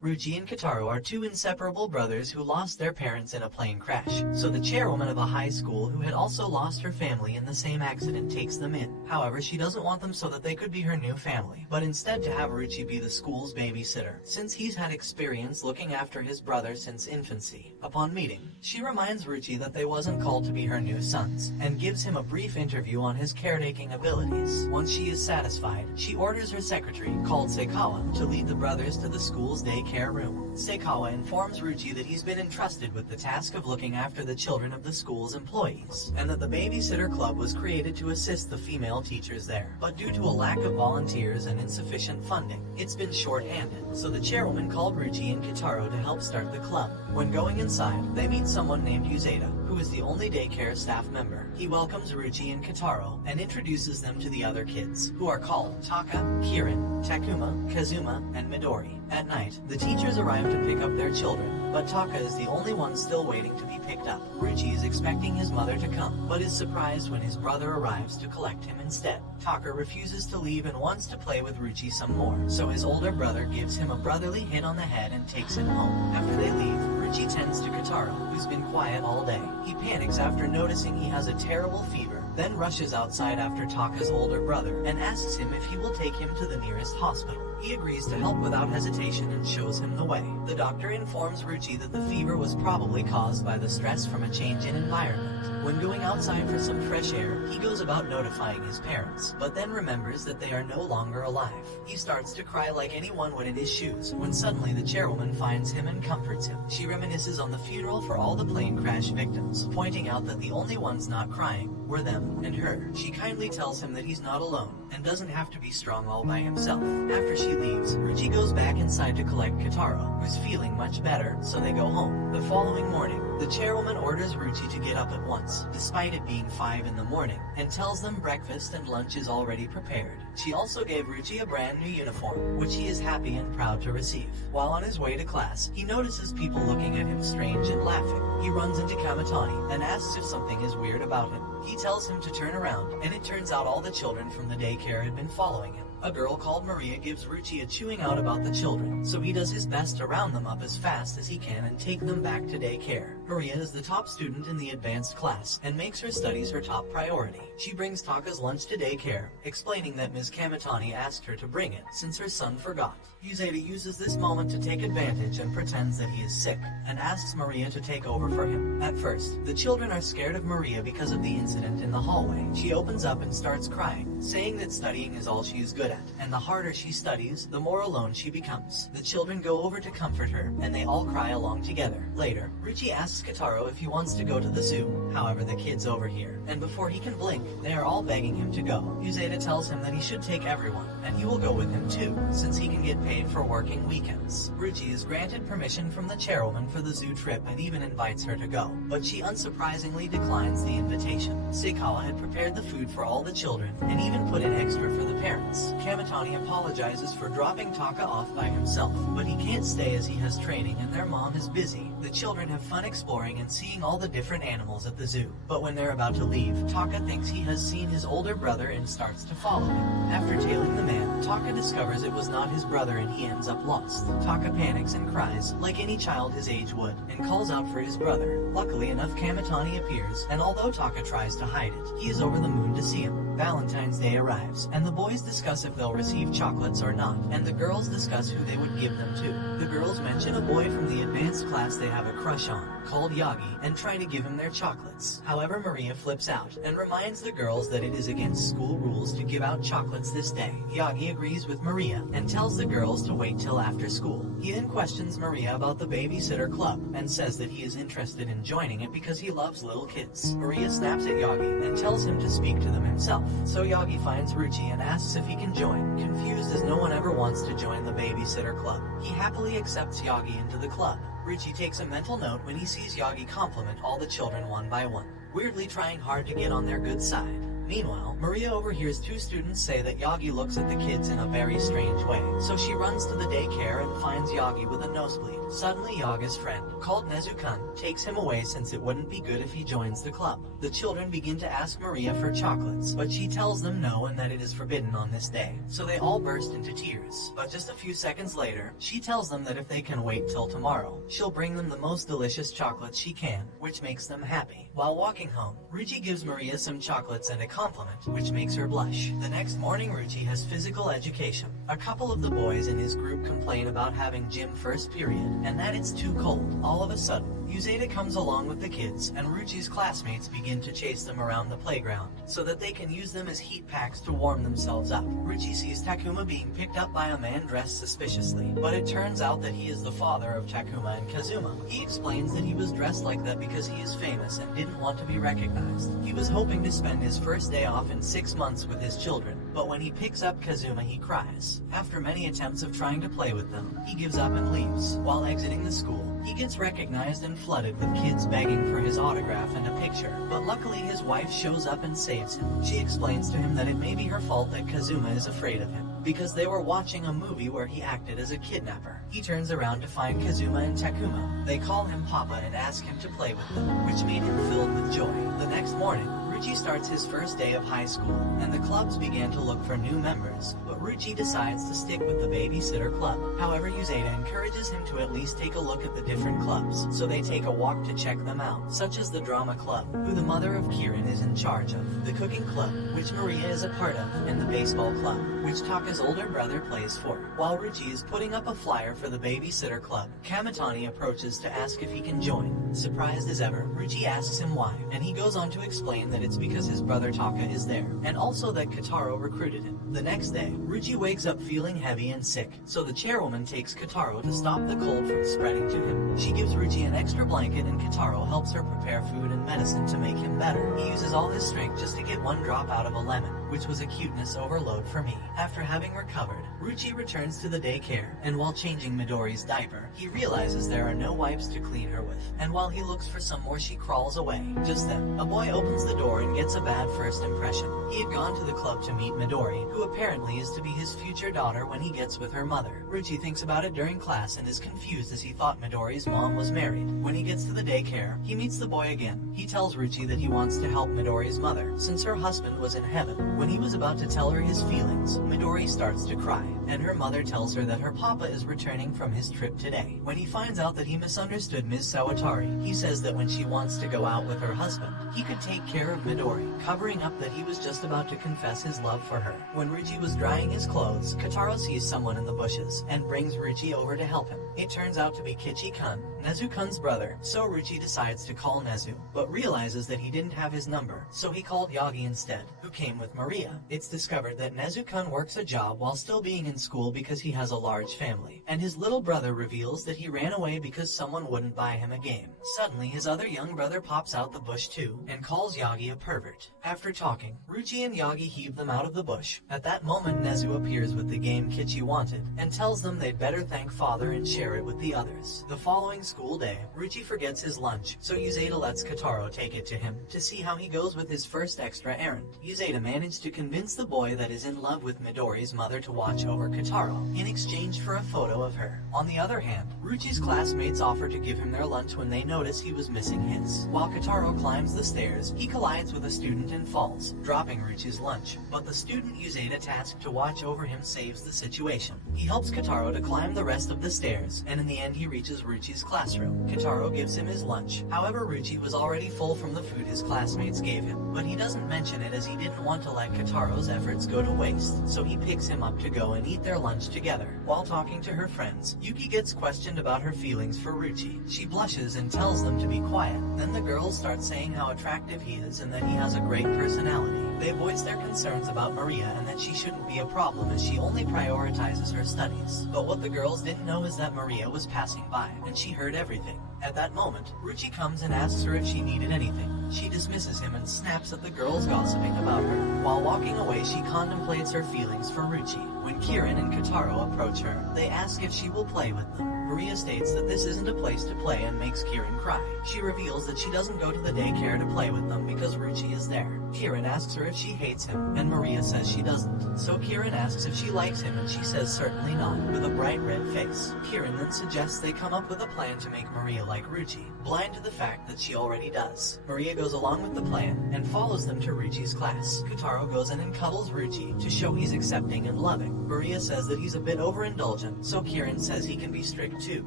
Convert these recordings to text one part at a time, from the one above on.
Ryuichi and Kotarō are two inseparable brothers who lost their parents in a plane crash, so the chairwoman of a high school who had also lost her family in the same accident takes them in. However, she doesn't want them so that they could be her new family, but instead to have Ryuichi be the school's babysitter, since he's had experience looking after his brother since infancy. Upon meeting, she reminds Ryuichi that they wasn't called to be her new sons, and gives him a brief interview on his caretaking abilities. Once she is satisfied, she orders her secretary, called Seikawa, to lead the brothers to the school's daycare room. Seikawa informs Ryuichi that he's been entrusted with the task of looking after the children of the school's employees, and that the babysitter club was created to assist the female teachers there. But due to a lack of volunteers and insufficient funding, it's been short-handed, so the chairwoman called Ryuichi and Kotarō to help start the club. When going inside, they meet someone named Yuzeda, who is the only daycare staff member. He welcomes Ryuichi and Kotarō and introduces them to the other kids, who are called Taka, Kirin, Takuma, Kazuma, and Midori. At night, the teachers arrive to pick up their children, but Taka is the only one still waiting to be picked up. Ryuichi is expecting his mother to come, but is surprised when his brother arrives to collect him instead. Taka refuses to leave and wants to play with Ryuichi some more, so his older brother gives him a brotherly hit on the head and takes him home. After they leave, Ryuichi tends to Kotarō, who's been quiet all day. He panics after noticing he has a terrible fever, then rushes outside after Taka's older brother, and asks him if he will take him to the nearest hospital. He agrees to help without hesitation and shows him the way. The doctor informs Ryuichi that the fever was probably caused by the stress from a change in environment. When going outside for some fresh air, he goes about notifying his parents, but then remembers that they are no longer alive. He starts to cry like anyone would in his shoes, when suddenly the chairwoman finds him and comforts him. She reminisces on the funeral for all the plane crash victims, pointing out that the only ones not crying were them and her. She kindly tells him that he's not alone, and doesn't have to be strong all by himself. After she leaves, Ryuichi goes back inside to collect Kotarō, who's feeling much better, so they go home. The following morning, the chairwoman orders Ryuichi to get up at once, despite it being 5 in the morning, and tells them breakfast and lunch is already prepared. She also gave Ryuichi a brand new uniform, which he is happy and proud to receive. While on his way to class, he notices people looking at him strange and laughing. He runs into Kamitani and asks if something is weird about him. He tells him to turn around, and it turns out all the children from the daycare had been following him. A girl called Maria gives Ryuichi a chewing out about the children, so he does his best to round them up as fast as he can and take them back to daycare. Maria is the top student in the advanced class, and makes her studies her top priority. She brings Taka's lunch to daycare, explaining that Ms. Kamitani asked her to bring it, since her son forgot. Yuzeda uses this moment to take advantage and pretends that he is sick, and asks Maria to take over for him. At first, the children are scared of Maria because of the incident in the hallway. She opens up and starts crying, saying that studying is all she is good at, and the harder she studies, the more alone she becomes. The children go over to comfort her, and they all cry along together. Later, Ryuichi asks Kotarō if he wants to go to the zoo. However, the kids overhear, and before he can blink, they are all begging him to go. Yuzeda tells him that he should take everyone, and he will go with him too, since he can get paid for working weekends. Ryuichi is granted permission from the chairwoman for the zoo trip and even invites her to go, but she unsurprisingly declines the invitation. Seikawa had prepared the food for all the children, and even put in extra for the parents. Kamitani apologizes for dropping Taka off by himself, but he can't stay as he has training and their mom is busy. The children have fun exploring and seeing all the different animals at the zoo, but when they're about to leave, Taka thinks he has seen his older brother and starts to follow him. After tailing the man, Taka discovers it was not his brother and he ends up lost. Taka panics and cries, like any child his age would, and calls out for his brother. Luckily enough, Kamitani appears, and although Taka tries to hide it, he is over the moon to see him. Valentine's Day arrives, and the boys discuss if they'll receive chocolates or not, and the girls discuss who they would give them to. The girls mention a boy from the advanced class they have a crush on, called Yagi, and try to give him their chocolates. However, Maria flips out, and reminds the girls that it is against school rules to give out chocolates this day. Yagi agrees with Maria, and tells the girls to wait till after school. He then questions Maria about the babysitter club, and says that he is interested in joining it because he loves little kids. Maria snaps at Yagi, and tells him to speak to them himself. So Yagi finds Ryuichi and asks if he can join, confused as no one ever wants to join the babysitter club. He happily accepts Yagi into the club. Ryuichi takes a mental note when he sees Yagi compliment all the children one by one, weirdly trying hard to get on their good side. Meanwhile, Maria overhears two students say that Yagi looks at the kids in a very strange way. So she runs to the daycare and finds Yagi with a nosebleed. Suddenly Yaga's friend, called Nezu-kun, takes him away since it wouldn't be good if he joins the club. The children begin to ask Maria for chocolates, but she tells them no and that it is forbidden on this day. So they all burst into tears. But just a few seconds later, she tells them that if they can wait till tomorrow, she'll bring them the most delicious chocolates she can, which makes them happy. While walking home, Ryuichi gives Maria some chocolates and a compliment, which makes her blush. The next morning, Ryuichi has physical education. A couple of the boys in his group complain about having gym first period, and that it's too cold. All of a sudden, Yuzeta comes along with the kids, and Ryuichi's classmates begin to chase them around the playground, so that they can use them as heat packs to warm themselves up. Ryuichi sees Takuma being picked up by a man dressed suspiciously, but it turns out that he is the father of Takuma and Kazuma. He explains that he was dressed like that because he is famous and didn't want to be recognized. He was hoping to spend his first day off in 6 months with his children, but when he picks up Kazuma he cries. After many attempts of trying to play with them, he gives up and leaves. While exiting the school, he gets recognized and flooded with kids begging for his autograph and a picture, but luckily his wife shows up and saves him. She explains to him that it may be her fault that Kazuma is afraid of him, because they were watching a movie where he acted as a kidnapper. He turns around to find Kazuma and Takuma. They call him Papa and ask him to play with them, which made him filled with joy. The next morning, Ryuichi starts his first day of high school, and the clubs began to look for new members, but Ryuichi decides to stick with the babysitter club. However, Yuzeta encourages him to at least take a look at the different clubs, so they take a walk to check them out, such as the drama club, who the mother of Kirin is in charge of, the cooking club, which Maria is a part of, and the baseball club, which Taka's older brother plays for. While Ryuichi is putting up a flyer for the babysitter club, Kamitani approaches to ask if he can join. Surprised as ever, Ryuichi asks him why, and he goes on to explain that it's because his brother Taka is there, and also that Kotarō recruited him. The next day, Ryuichi wakes up feeling heavy and sick, so the chairwoman takes Kotarō to stop the cold from spreading to him. She gives Ryuichi an extra blanket and Kotarō helps her prepare food and medicine to make him better. He uses all his strength just to get one drop out of a lemon, which was a cuteness overload for me. After having recovered, Ryuichi returns to the daycare, and while changing Midori's diaper, he realizes there are no wipes to clean her with, and while he looks for some more she crawls away. Just then, a boy opens the door and gets a bad first impression. He had gone to the club to meet Midori, who apparently is to be his future daughter when he gets with her mother. Ryuichi thinks about it during class and is confused as he thought Midori's mom was married. When he gets to the daycare, he meets the boy again. He tells Ryuichi that he wants to help Midori's mother, since her husband was in heaven. When he was about to tell her his feelings, Midori starts to cry, and her mother tells her that her papa is returning from his trip today. When he finds out that he misunderstood Ms. Sawatari, he says that when she wants to go out with her husband, he could take care of Midori, covering up that he was just about to confess his love for her. When Ryuichi was drying his clothes, Kotarō sees someone in the bushes, and brings Ryuichi over to help him. It turns out to be Kichi-kun, Nezu-kun's brother, so Ryuichi decides to call Nezu, but realizes that he didn't have his number, so he called Yagi instead, who came with Maria. It's discovered that Nezu-kun works a job while still being in school because he has a large family, and his little brother reveals that he ran away because someone wouldn't buy him a game. Suddenly, his other young brother pops out the bush too, and calls Yagi a pervert. After talking, Ryuichi and Yagi heave them out of the bush. At that moment, Nezu appears with the game Kichi wanted, and tells them they'd better thank father and share it with the others. The following school day, Ryuichi forgets his lunch, so Yuzeta lets Kotarō take it to him, to see how he goes with his first extra errand. Yuzeta managed to convince the boy that is in love with Midori's mother to watch over Kotarō, in exchange for a photo of her. On the other hand, Ryuichi's classmates offer to give him their lunch when they notice he was missing his. While Kotarō climbs the stairs, he collides with a student and falls, dropping Ryuichi's lunch, but the student Yuzeta tasked to watch over him saves the situation. He helps Kotarō to climb the rest of the stairs, and in the end he reaches Ryuichi's classroom. Kotarō gives him his lunch. However, Ryuichi was already full from the food his classmates gave him, but he doesn't mention it as he didn't want to let Kotaro's efforts go to waste, so he picks him up to go and eat their lunch together. While talking to her friends, Yuki gets questioned about her feelings for Ryuichi. She blushes and tells them to be quiet. Then the girls start saying how attractive he is and that he has a great personality. They voice their concerns about Maria and that she shouldn't be a problem as she only prioritizes her studies. But what the girls didn't know is that Maria was passing by, and she heard everything. At that moment, Ryuichi comes and asks her if she needed anything. She dismisses him and snaps at the girls gossiping about her. While walking away, she contemplates her feelings for Ryuichi. When Kirin and Kotarō approach her, they ask if she will play with them. Maria states that this isn't a place to play and makes Kirin cry. She reveals that she doesn't go to the daycare to play with them because Ryuichi is there. Kieran asks her if she hates him, and Maria says she doesn't. So Kieran asks if she likes him, and she says certainly not, with a bright red face. Kieran then suggests they come up with a plan to make Maria like Ryuichi, blind to the fact that she already does. Maria goes along with the plan, and follows them to Ryuichi's class. Kotarō goes in and cuddles Ryuichi, to show he's accepting and loving. Maria says that he's a bit overindulgent, so Kieran says he can be strict too,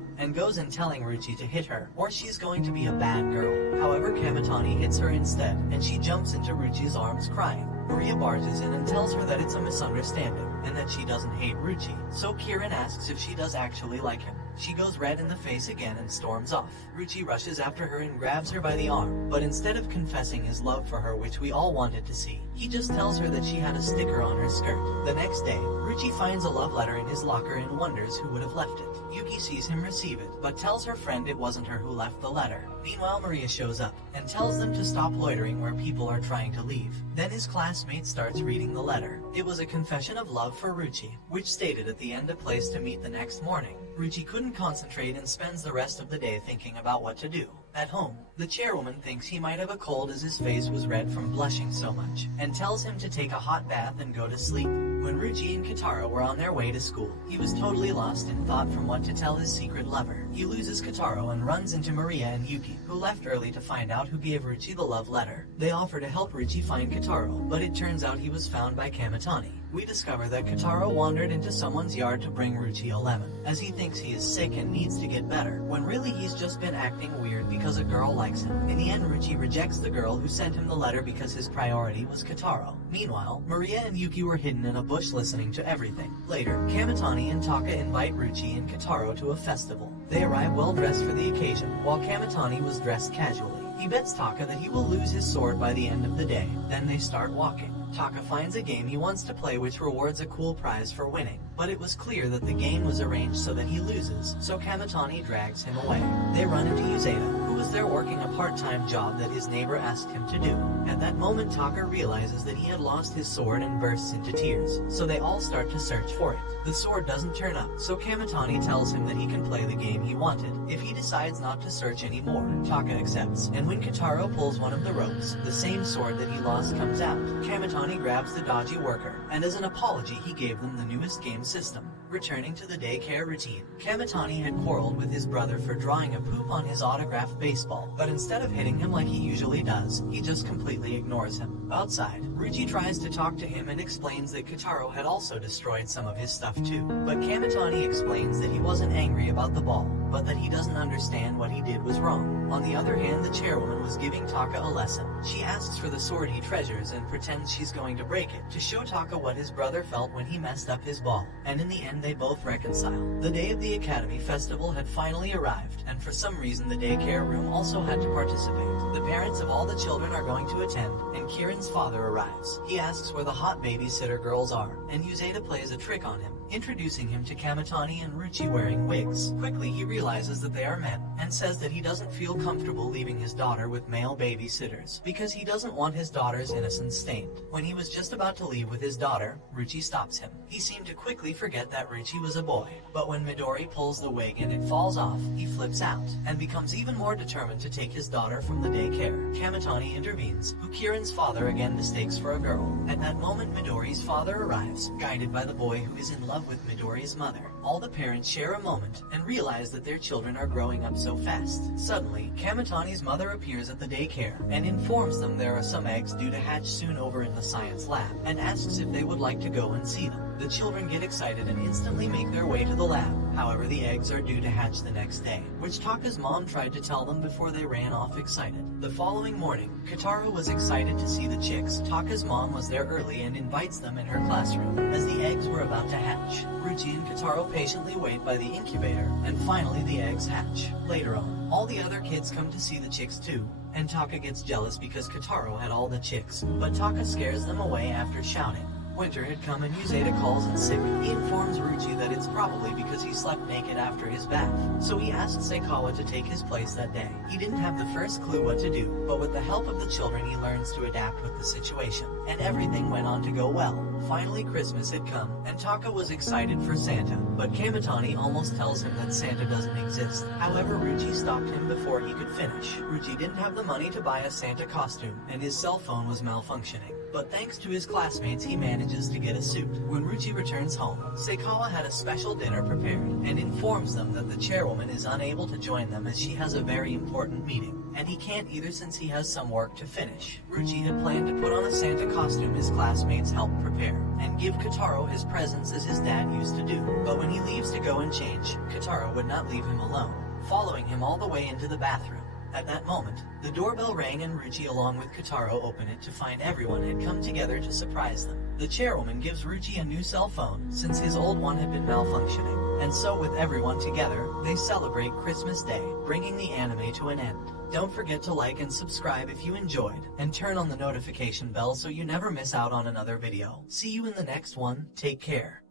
and goes in telling Ryuichi to hit her, or she's going to be a bad girl. However, Kamitani hits her instead, and she jumps into Ryuichi's arms crying. Maria barges in and tells her that it's a misunderstanding, and that she doesn't hate Ryuichi, so Kieran asks if she does actually like him. She goes red in the face again and storms off. Ryuichi rushes after her and grabs her by the arm, but instead of confessing his love for her, which we all wanted to see, he just tells her that she had a sticker on her skirt. The next day, Ryuichi finds a love letter in his locker and wonders who would have left it. Yuki sees him receive it, but tells her friend it wasn't her who left the letter. Meanwhile, Maria shows up, and tells them to stop loitering where people are trying to leave. Then his classmate starts reading the letter. It was a confession of love for Ryuichi, which stated at the end a place to meet the next morning. Ryuichi couldn't concentrate and spends the rest of the day thinking about what to do. At home, the chairwoman thinks he might have a cold as his face was red from blushing so much, and tells him to take a hot bath and go to sleep. When Ryuichi and Kotarō were on their way to school, he was totally lost in thought from what to tell his secret lover. He loses Kotarō and runs into Maria and Yuki, who left early to find out who gave Ryuichi the love letter. They offer to help Ryuichi find Kotarō, but it turns out he was found by Kamitani. We discover that Kotarō wandered into someone's yard to bring Ryuichi a lemon, as he thinks he is sick and needs to get better, when really he's just been acting weird because a girl likes him. In the end, Ryuichi rejects the girl who sent him the letter because his priority was Kotarō. Meanwhile, Maria and Yuki were hidden in a bush listening to everything. Later, Kamitani and Taka invite Ryuichi and Kotarō to a festival. They arrive well dressed for the occasion, while Kamitani was dressed casually. He bets Taka that he will lose his sword by the end of the day. Then they start walking. Taka finds a game he wants to play which rewards a cool prize for winning, but it was clear that the game was arranged so that he loses, so Kamitani drags him away. They run into Uzeda, who was there working a part-time job that his neighbor asked him to do. At that moment, Taka realizes that he had lost his sword and bursts into tears, so they all start to search for it. The sword doesn't turn up, so Kamitani tells him that he can play the game he wanted if he decides not to search anymore. Taka accepts, and when Kotarō pulls one of the ropes, the same sword that he lost comes out. Kamitani grabs the dodgy worker, and as an apology he gave them the newest game system. Returning to the daycare routine, Kamitani had quarreled with his brother for drawing a poop on his autographed baseball, but instead of hitting him like he usually does, he just completely ignores him. Outside, Ryuichi tries to talk to him and explains that Kotarō had also destroyed some of his stuff too, but Kamitani explains that he wasn't angry about the ball, but that he doesn't understand what he did was wrong. On the other hand, the chairwoman was giving Taka a lesson. She asks for the sword he treasures and pretends she's going to break it, to show Taka what his brother felt when he messed up his ball, and in the end they both reconcile. The day of the Academy festival had finally arrived, and for some reason the daycare room also had to participate. The parents of all the children are going to attend, and Kieran's father arrives. He asks where the hot babysitter girls are, and Uzeda plays a trick on him, introducing him to Kamitani and Ryuichi wearing wigs. Quickly he realizes that they are men, and says that he doesn't feel comfortable leaving his daughter with male babysitters, because he doesn't want his daughter's innocence stained. When he was just about to leave with his daughter, Ryuichi stops him. He seemed to quickly forget that Ryuichi was a boy, but when Midori pulls the wig and it falls off, he flips out, and becomes even more determined to take his daughter from the daycare. Kamitani intervenes, who Kieran's father again mistakes for a girl. At that moment, Midori's father arrives, guided by the boy who is in love with Midori's mother. All the parents share a moment, and realize that their children are growing up so fast. Suddenly, Kamitani's mother appears at the daycare, and informs them there are some eggs due to hatch soon over in the science lab, and asks if they would like to go and see them. The children get excited and instantly make their way to the lab. However, the eggs are due to hatch the next day, which Taka's mom tried to tell them before they ran off excited. The following morning, Kotarō was excited to see the chicks. Taka's mom was there early and invites them in her classroom, as the eggs were about to hatch. Ryuichi and Kotarō patiently wait by the incubator, and finally the eggs hatch. Later on, all the other kids come to see the chicks too, and Taka gets jealous because Kotarō had all the chicks, but Taka scares them away after shouting, Winter had come and Yuzeta calls in sick. He informs Ryuichi that it's probably because he slept naked after his bath, so he asked Seikawa to take his place that day. He didn't have the first clue what to do, but with the help of the children he learns to adapt with the situation, and everything went on to go well. Finally Christmas had come, and Taka was excited for Santa, but Kamitani almost tells him that Santa doesn't exist. However, Ryuichi stopped him before he could finish. Ryuichi didn't have the money to buy a Santa costume, and his cell phone was malfunctioning. But thanks to his classmates he manages to get a suit. When Ryuichi returns home, Seikawa had a special dinner prepared, and informs them that the chairwoman is unable to join them as she has a very important meeting, and he can't either since he has some work to finish. Ryuichi had planned to put on a Santa costume his classmates helped prepare, and give Kotarō his presents as his dad used to do. But when he leaves to go and change, Kotarō would not leave him alone, following him all the way into the bathroom. At that moment, the doorbell rang and Ryuichi along with Kotarō open it to find everyone had come together to surprise them. The chairwoman gives Ryuichi a new cell phone since his old one had been malfunctioning, and so with everyone together, they celebrate Christmas Day, bringing the anime to an end. Don't forget to like and subscribe if you enjoyed, and turn on the notification bell so you never miss out on another video. See you in the next one, take care.